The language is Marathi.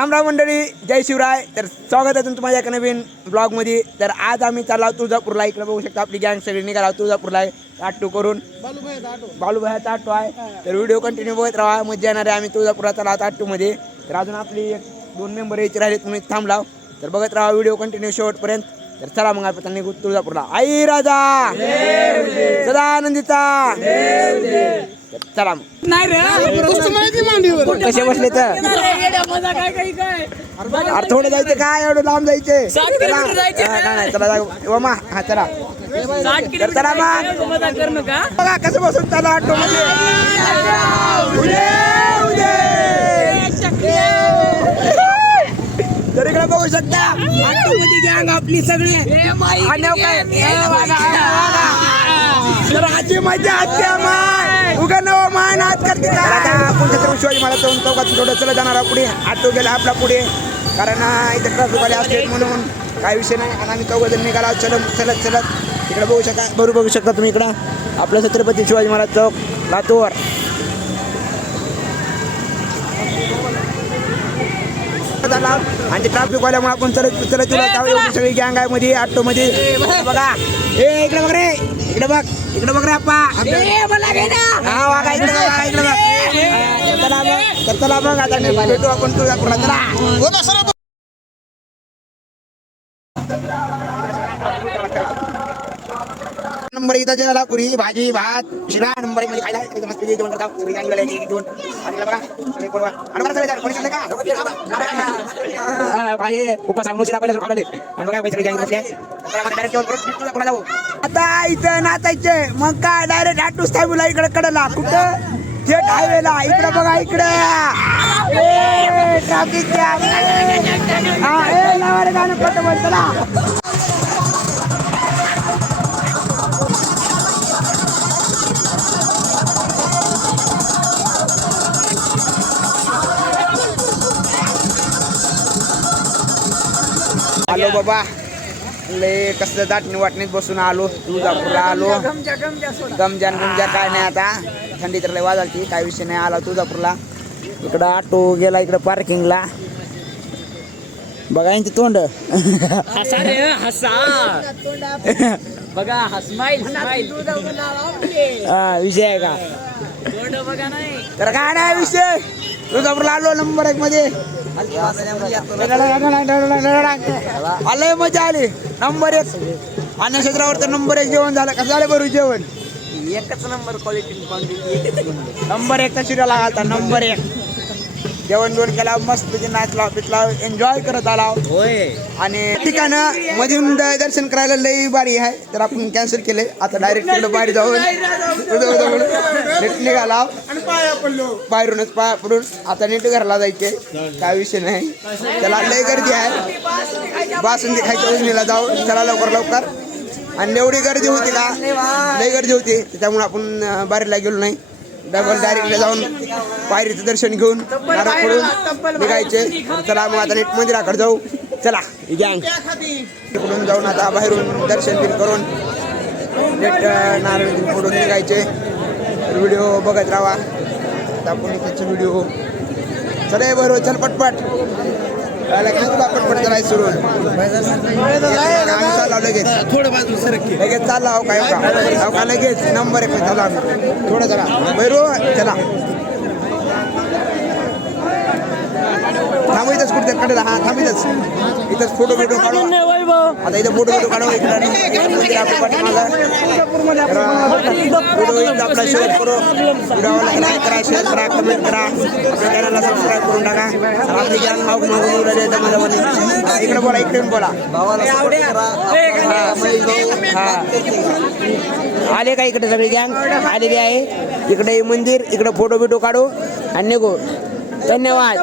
राम राम मंडळी, जय शिवराय. तर स्वागत आहे तुमचं माझ्या एका नवीन ब्लॉगमध्ये. तर आज आम्ही चाललो तुळजापूरला. इकडे बघू शकता आपली गँग सगळी निघाला तुळजापूरला ऑटो करून. बालूभाईचा ऑटो आहे. तर व्हिडिओ कंटिन्यू बघत राहा, मजा येणार आहे. आम्ही तुळजापूरला चाललो आहोत ऑटोमध्ये. तर अजून आपली 2 मेंबर यायचे राहिले, तुम्ही थांबलाव. तर बघत राहा व्हिडिओ कंटिन्यू शेवटपर्यंत. तर चला मग आपण निघू तुळजापूरला. आई राजा सदानंदीचा चला मग. कसे बसले तर थोडं जायचं काय, एवढं लांब जायचे. चला चला मग बघा कसं बसून चला ऑटो मध्ये. तर इकडे बघू शकता ऑटो मध्ये गँग आपली सगळी. मजा उगा नव माय नाच करते. शिवाजी महाराज चौकात थोडं चला जाणार पुढे. ऑटो गेला आपला पुढे, कारण इथे ट्रॅफिक वाले असते म्हणून काही विषय नाही. आणि आम्ही 4 जण निघाला चलत इकडे बघू शकता. बघू शकता तुम्ही इकडं आपलं छत्रपती शिवाजी महाराज चौक लातूर. आणि ट्रॅफिक वाल्यामुळे आपण चलत सगळी गँग आहे मध्ये ऑटो मध्ये. बघा हे इकडे बघ रे, इकडे बघ रे आप्पा. हा वागा इकडे बघ. चला मग आता भेटू आपण तुळजापूरला. चला नंबर इथं जेवायला पुरी भाजी भात शिरा नंबर मध्ये खायला मस्त जेवण करता. सगळी गाडी वाले एक दोन आणि बघा सगळे कोण आणि बरं सगळे कोणी का भाई उपवास सांगू शिरा पहिले खाल्ले. आणि बघा सगळी गाडी बसली आहे. डायरेक्ट जेवण करून कोणा जाऊ आता. इथं नाचायचे मग काय डायरेक्ट ऑटोच थांबला इकडे कडला कुठं थेट हायवेला. इकडे बघा इकडे ट्रॅफिक जॅम. हा ए नावारे गाणं पटकन बोल चला. आलो बाबा, लय कसं दाटणी वाटणीत बसून आलो तुळजापूरला. आलो गमजान काय नाही, आता थंडी तर लय वाजायची, काय विषय नाही. आला तुळजापूरला. इकडं ऑटो गेला इकडं पार्किंगला. बघा यांची तोंड बघा स्माइल हा विषय आहे का तर काय नाही विषय. तुळजापूरला आलो नंबर 1 मध्ये. आलंय मजा आली. नंबर 1 अन्नक्षेत्रावर तर नंबर 1 जेवण झालं. कसं झालं बरं जेवण? एकच नंबर क्वालिटी नंबर 1 चा शिराला घालता. नंबर 1 जेवण दोन केला, मस्त नाचला पिटला, एन्जॉय करत आला. आणि ठिकाणं मधून दर्शन करायला लई बारी आहे, तर आपण कॅन्सल केले. आता डायरेक्ट तिकडे बाहेर जाऊन नीट निघाला. बाहेरूनच पाया पडून आता नीट घरला जायचे, काय विषय नाही. त्याला लई गर्दी आहे. बासुंदी खायच्या उजनीला जाऊन चला लवकर. आणि एवढी गर्दी होती का, लई गर्दी होती, त्यामुळे आपण बाहेरला गेलो नाही. डायरेक्ट जाऊन पायरीचं दर्शन घेऊन नारळ फोडून निघायचे. चला मग आता नीट मंदिराकडे जाऊ. चला ही गँग तिकडून जाऊन आता बाहेरून दर्शन बिन करून नीट नारळ फोडून निघायचे. व्हिडिओ बघत राहा. आता आपण त्याचे व्हिडिओ चल बरोबर. चल पटपट तुला पटपट करायचं सुरू. आम्ही चाललो लगेच चालला. हो का लगेच नंबर 1 चला. थोडं चला बैरो चला. थांबू इथंच कुठे कडे. हा थांब इथंच फोटो काढू. आता इथं फोटो काढू. इकडे आपला शेअर करू. व्हिडिओला लाईक करा, शेअर करा, कमेंट करा. आपल्या चॅनलला सबस्क्राईब करून टाका. आपली गॅंग इकडे बोला, इकडे बोला. आले का इकडे सगळी गँग आलेली आहे. इकडे मंदिर, इकडे फोटो काढू आणि निघू. धन्यवाद.